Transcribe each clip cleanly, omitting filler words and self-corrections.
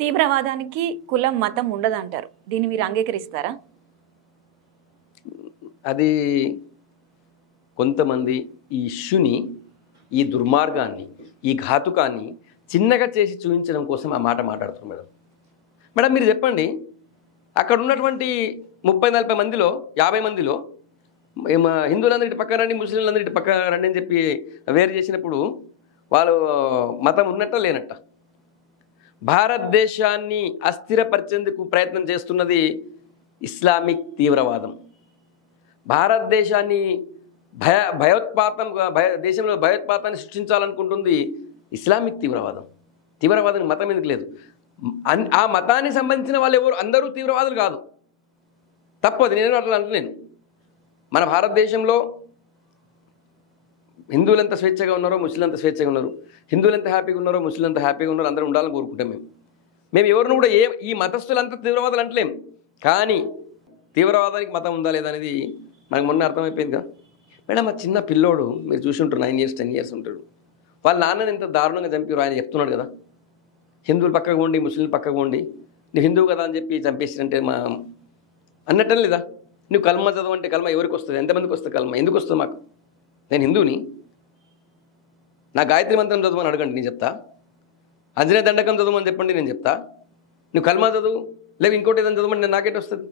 తీవ్రవాదానికి కులం మతం ఉండదంటారు. దీన్ని మీరు అంగీకరిస్తారా? అది కొంతమంది ఈ ఇష్యూని, ఈ దుర్మార్గాన్ని, ఈ ఘాతుకాన్ని చిన్నగా చేసి చూపించడం కోసం ఆ మాట మాట్లాడుతున్నారు. మేడం మేడం మీరు చెప్పండి, అక్కడ ఉన్నటువంటి 30-40 మందిలో 50 మందిలో హిందువులందరి ఇటు పక్క రండి, ముస్లింలందరి ఇటు పక్క రండి అని చెప్పి వేరు చేసినప్పుడు వాళ్ళు మతం ఉన్నట్ట లేనట్ట? భారతదేశాన్ని అస్థిరపరిచేందుకు ప్రయత్నం చేస్తున్నది ఇస్లామిక్ తీవ్రవాదం. భారతదేశాన్ని దేశంలో భయోత్పాతాన్ని సృష్టించాలనుకుంటుంది ఇస్లామిక్ తీవ్రవాదం. తీవ్రవాదానికి మతం ఎందుకు లేదు? ఆ మతానికి సంబంధించిన వాళ్ళు ఎవరు అందరూ తీవ్రవాదులు కాదు, తప్పదు. నేను అట్లా అంటలేను. మన భారతదేశంలో హిందువులు ఎంత స్వేచ్ఛగా ఉన్నారో ముస్లింలు ఎంత స్వేచ్ఛగా ఉన్నారు, హిందువులు ఎంత హ్యాపీగా ఉన్నారో ముస్లింలు ఎంత హ్యాపీగా ఉన్నారో అందరూ ఉండాలని కోరుకుంటాం. మేము ఎవరిని కూడా ఈ మతస్థులంతా తీవ్రవాదులు అంటలేం. కానీ తీవ్రవాదానికి మతం ఉందా లేదా అనేది మనకు మొన్న అర్థమైపోయింది కదా మేడం. ఆ చిన్న పిల్లోడు మీరు చూసి ఉంటారు, 9 years 10 years ఉంటాడు. వాళ్ళ నాన్నని ఎంత దారుణంగా చంపారు ఆయన చెప్తున్నాడు కదా. హిందువులు పక్కకు పోండి, ముస్లింలు పక్కకు పోండి, నువ్వు హిందువు కదా అని చెప్పి చంపేసినంటే మా అన్నట్టం లేదా? నువ్వు కల్మ చదవంటే కల్మ ఎవరికి వస్తుంది? ఎంతమందికి వస్తుంది కల్మ? ఎందుకు వస్తుంది మాకు? నేను హిందువుని, నా గాయత్రి మంత్రం చదవమని అడగండి, నేను చెప్తా. అంజనేయ దండకం చదవమని చెప్పండి, నేను చెప్తా. నువ్వు కల్మా చదువు, లేక ఇంకోటి ఏదైనా చదవమని నేను నాకేంటి వస్తుంది?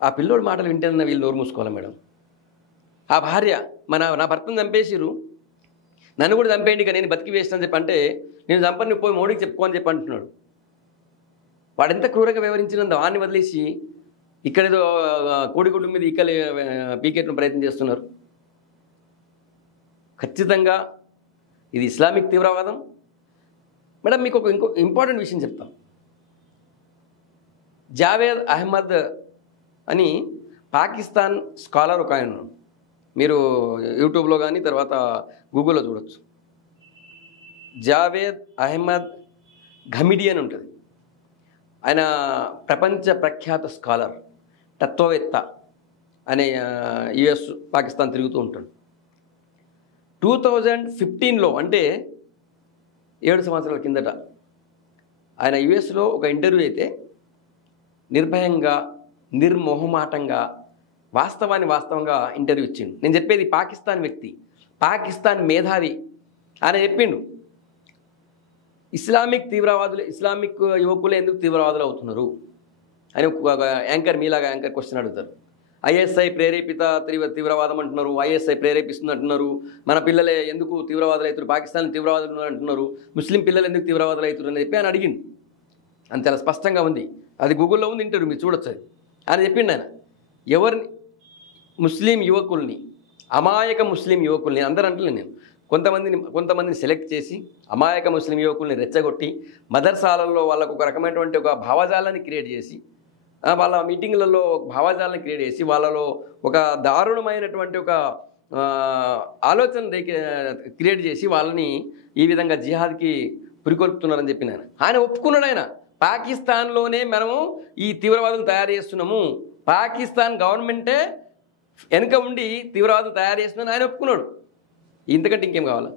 ఆ పిల్లోడు మాటలు వింటేనన్నా వీళ్ళు నోరు మూసుకోవాలి మేడం. ఆ భార్య నా భర్తను చంపేసిరు, నన్ను కూడా చంపేయండి, ఇక నేను బతికి వేస్తాను చెప్పి అంటే, నేను చంపని పోయి మోడీకి చెప్పుకో అని చెప్పి అంటున్నాడు. వాడు ఎంత క్రూరంగా వ్యవహరించినందు వాడిని వదిలేసి ఇక్కడేదో కోడిగుడ్డు మీద ఈకలు పీకేట్ను ప్రయత్నం చేస్తున్నారు. ఖచ్చితంగా ఇది ఇస్లామిక్ తీవ్రవాదం. మేడం మీకు ఇంకో ఇంపార్టెంట్ విషయం చెప్తాం. జావేద్ అహ్మద్ అని పాకిస్తాన్ స్కాలర్ ఒక ఆయన, మీరు యూట్యూబ్లో కానీ తర్వాత గూగుల్లో చూడవచ్చు. జావేద్ అహ్మద్ ఘమిడి అని ఉంటుంది. ఆయన ప్రపంచ ప్రఖ్యాత స్కాలర్, తత్వవేత్త. అనే యుఎస్ పాకిస్తాన్ తిరుగుతూ ఉంటాడు. 2015లో అంటే 7 సంవత్సరాల కిందట ఆయన యుఎస్లో ఒక ఇంటర్వ్యూ అయితే నిర్భయంగా నిర్మోహమాటంగా వాస్తవంగా ఇంటర్వ్యూ ఇచ్చిండు. నేను చెప్పేది పాకిస్తాన్ వ్యక్తి, పాకిస్తాన్ మేధావి. ఆయన చెప్పిండు, ఇస్లామిక్ యువకులు ఎందుకు తీవ్రవాదులు అవుతున్నారు అని ఒక యాంకర్, మీలాగా యాంకర్ క్వశ్చన్ అడుగుతారు. ఐఎస్ఐ ప్రేరేపిత తీవ్రవాదం అంటున్నారు, ఐఎస్ఐ ప్రేరేపిస్తుంది అంటున్నారు, మన పిల్లలే ఎందుకు తీవ్రవాదులు అవుతారు, పాకిస్తాన్ తీవ్రవాదులు అంటున్నారు, ముస్లిం పిల్లలు ఎందుకు తీవ్రవాదులు అవుతారు అని చెప్పి ఆయన అడిగింది. అని చాలా స్పష్టంగా ఉంది, అది గూగుల్లో ఉంది, ఇంటర్వ్యూ మీరు చూడొచ్చు. అది ఆయన చెప్పిండు. ఆయన ఎవరిని, ముస్లిం యువకుల్ని, అమాయక ముస్లిం యువకుల్ని, అందరూ అంటలే నేను, కొంతమందిని సెలెక్ట్ చేసి అమాయక ముస్లిం యువకుల్ని రెచ్చగొట్టి మదర్సాలలో వాళ్ళకు ఒక రకమైనటువంటి ఒక భావజాలాన్ని క్రియేట్ చేసి, వాళ్ళ మీటింగ్లలో భావజాలను క్రియేట్ చేసి వాళ్ళలో ఒక దారుణమైనటువంటి ఒక ఆలోచన క్రియేట్ చేసి వాళ్ళని ఈ విధంగా జిహాద్కి పురికొల్పుతున్నారని చెప్పిన ఆయన ఒప్పుకున్నాడు. ఆయన పాకిస్తాన్లోనే మనము ఈ తీవ్రవాదులు తయారు చేస్తున్నాము, పాకిస్తాన్ గవర్నమెంటే వెనుక ఉండి తీవ్రవాదులు తయారు చేస్తున్నారని ఆయన ఒప్పుకున్నాడు. ఇంతకంటే ఇంకేం కావాలా?